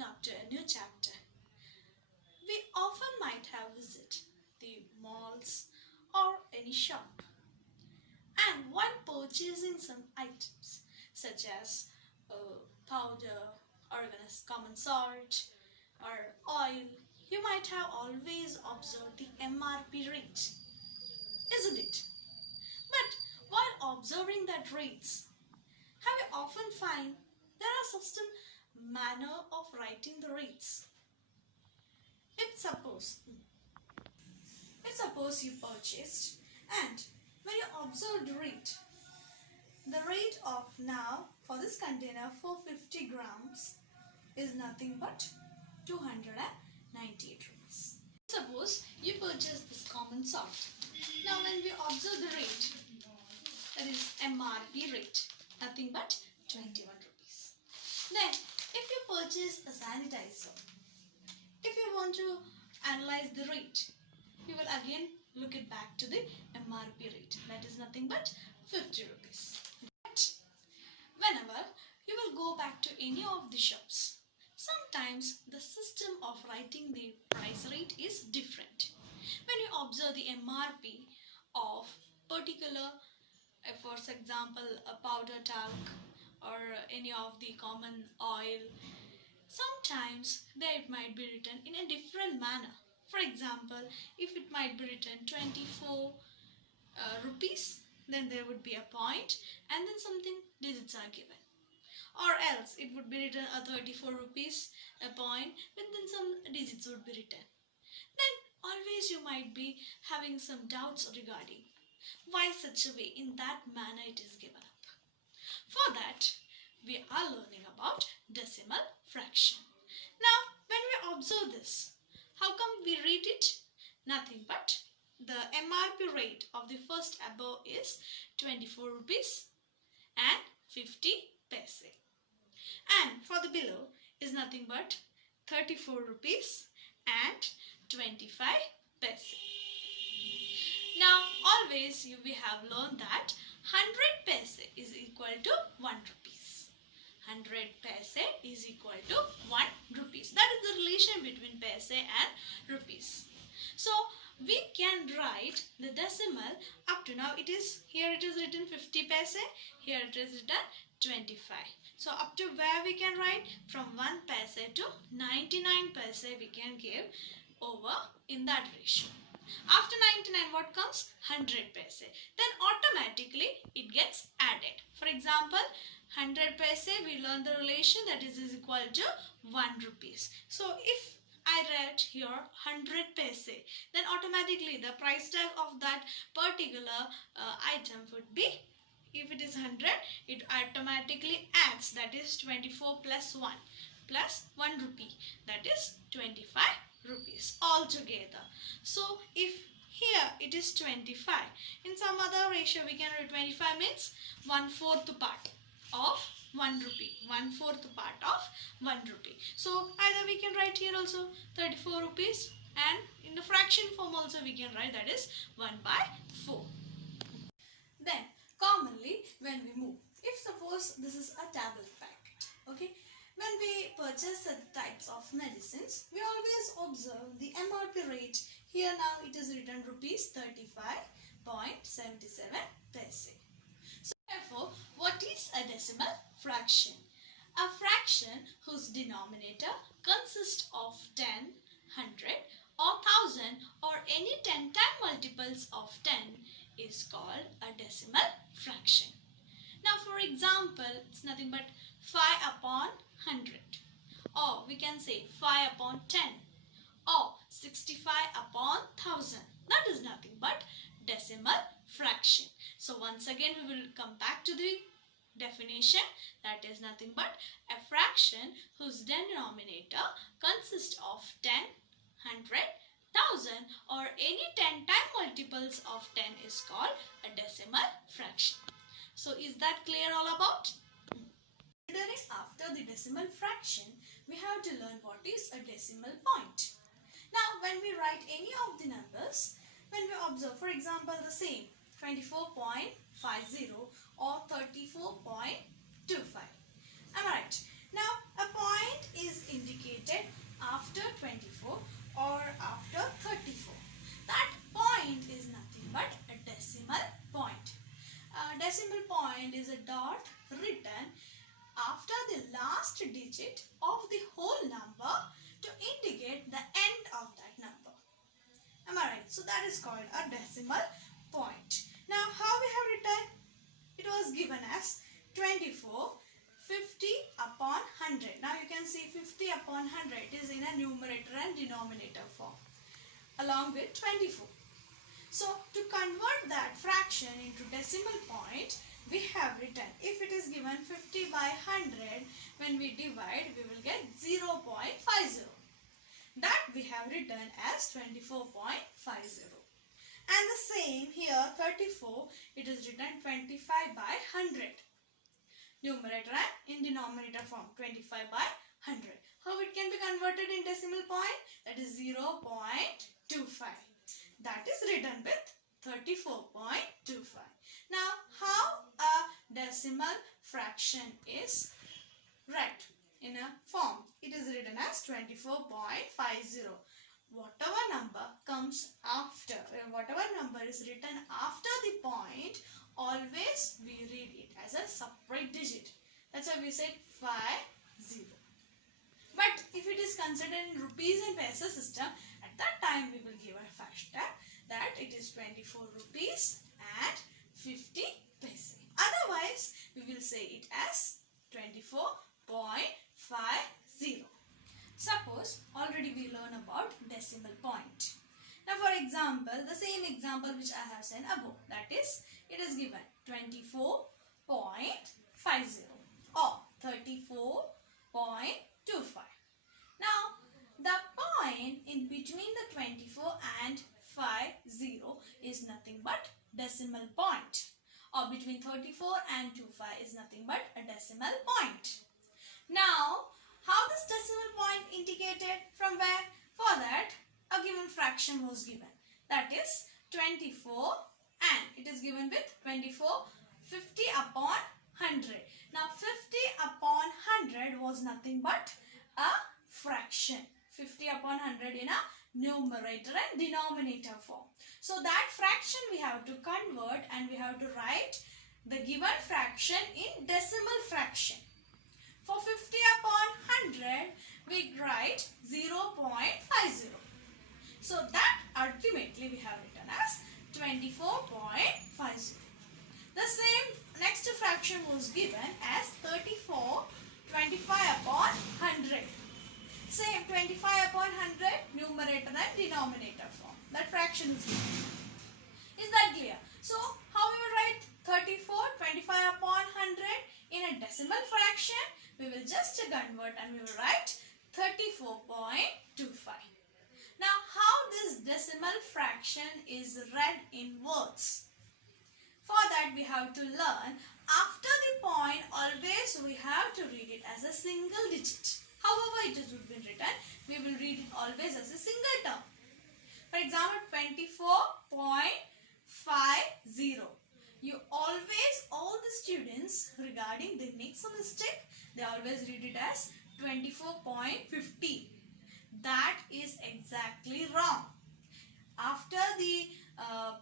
going up to a new chapter. We often might have visited the malls or any shop, and while purchasing some items such as powder or even a common salt or oil, you might have always observed the MRP rate, isn't it? But while observing that rates, have you often find there are certain manner of writing the rates? If suppose you purchased, and when you observe the rate of now for this container 450 grams is nothing but 298 rupees. Suppose you purchase this common salt. Now when we observe the rate, that is MRP rate, nothing but 21 rupees. Then if you purchase a sanitizer, if you want to analyze the rate, we will again look it back to the MRP rate, that is nothing but 50 rupees. But whenever you will go back to any of the shops, sometimes the system of writing the price rate is different. When you observe the MRP of particular, for example, a powder talc or any of the common oil, sometimes there it might be written in a different manner. For example, if it might be written 24 rupees, then there would be a point and then something digits are given. Or else it would be written a 34 rupees, a point, and then some digits would be written. Then always you might be having some doubts regarding why such a way, in that manner it is given up. For that, we are learning about decimal fraction. Now, when we observe this, how come we read it? Nothing but the MRP rate of the first above is 24 rupees and 50 paise. And for the below is nothing but 34 rupees and 25 paise. Now, always we have learned that 100 paise is equal to 1 rupees. 100 paise is equal to 1 rupees. That is the relation between paise and rupees. So we can write the decimal up to now. Here it is written 50 paise, here it is written 25. So up to where we can write? From 1 paise to 99 paise we can give over in that ratio. After 99, what comes? 100 paise. Then automatically it gets added. For example, 100 paise, we learn the relation, that is equal to 1 rupees. So if I write here 100 paise, then automatically the price tag of that particular item would be, if it is 100, it automatically adds, that is 24 plus 1 rupee, that is 25 rupees altogether. So if here it is 25, in some other ratio we can write 25 means 1/4 part of 1 rupee, 1/4 part of 1 rupee. So either we can write here also 34 rupees, and in the fraction form also we can write, that is 1/4. Then commonly when we move, if suppose this is a tablet packet, okay, when we purchase the types of medicines, we always observe the MRP rate. Here now it is written rupees 35.77 paise. So therefore, what is a decimal fraction? A fraction whose denominator consists of 10, 100 or 1000 or any 10 time multiples of 10 is called a decimal fraction. Now for example, it's nothing but 5 upon 100, or we can say 5 upon 10, or 65 upon 1000. That is nothing but decimal fraction. So once again we will come back to the definition, that is nothing but a fraction whose denominator consists of 10, 100, 1000 or any 10 time multiples of 10 is called a decimal fraction. So is that clear all about? Considering after the decimal fraction, we have to learn what is a decimal point. Now when we write any of the numbers, when we observe, for example, the same 24.50 or 34.25. Am I right? Now a point is indicated of the whole number to indicate the end of that number. Am I right? So that is called a decimal point. Now how we have written? It was given as 24 50 upon 100. Now you can see 50 upon 100 is in a numerator and denominator form along with 24. So to convert that fraction into decimal point, we have written, if it is given 50 by 100, when we divide, we will get 0.50. That we have written as 24.50. And the same here, 34, it is written 25 by 100. Numerator and in denominator form, 25 by 100. How it can be converted in decimal point? That is 0.25. That is written with 34.25. Now, how a decimal fraction is read in a form? It is written as 24.50. Whatever number comes after, whatever number is written after the point, always we read it as a separate digit. That's why we said 50. But if it is considered in rupees and paisa system, at that time we will give a factor that it is 24 rupees and 50 paise. Otherwise, we will say it as 24.50. Suppose already we learn about decimal point. Now for example, the same example which I have said above, that is, it is given 24.50 or 34.25. Now the point in between the 24 and 50 is nothing but decimal point, or between 34 and 25 is nothing but a decimal point. Now how this decimal point indicated? From where? For that, a given fraction was given. That is 24 and it is given with 24 50 upon 100. Now 50 upon 100 was nothing but a fraction. 50 upon 100 in a numerator and denominator form. So that fraction we have to convert and we have to write the given fraction in decimal fraction. For 50 upon 100, we write 0.50. So that ultimately we have written as 24.50. The same next fraction was given as 34 25 upon 100. Same 25 upon 100 numerator and denominator form. That fraction is given. Is that clear? So how we will write 34 25 upon 100 in a decimal fraction? We will just convert and we will write 34.25. Now how this decimal fraction is read in words? For that we have to learn, after the point always we have to read it as a single digit. However it is been written, we will read it always as a single term. For example, 24.50. You always, all the students regarding the next mistake, they always read it as 24.50. That is exactly wrong. After the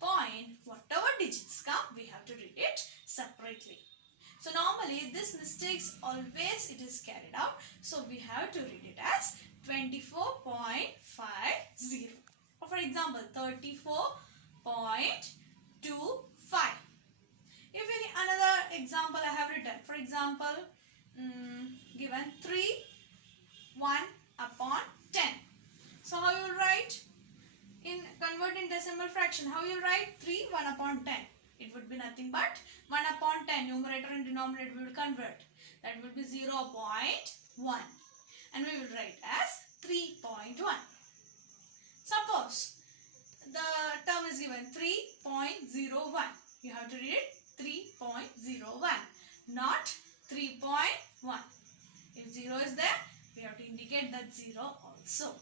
point, whatever digits come, we have to read it separately. So normally this mistakes always it is carried out. So we have to read it as 24.50. Or for example, 34.25. If any another example I have written, for example, given 3, 1 upon 10. So how you will write? In converting decimal fraction, how you will write 3, 1 upon 10? It would be nothing but 1 upon 10, numerator and denominator we will convert. That will be 0.1. And we will write as 3.1. Suppose the term is given 3.01. You have to read it 3.01, not 3.1. If 0 is there, we have to indicate that 0 also.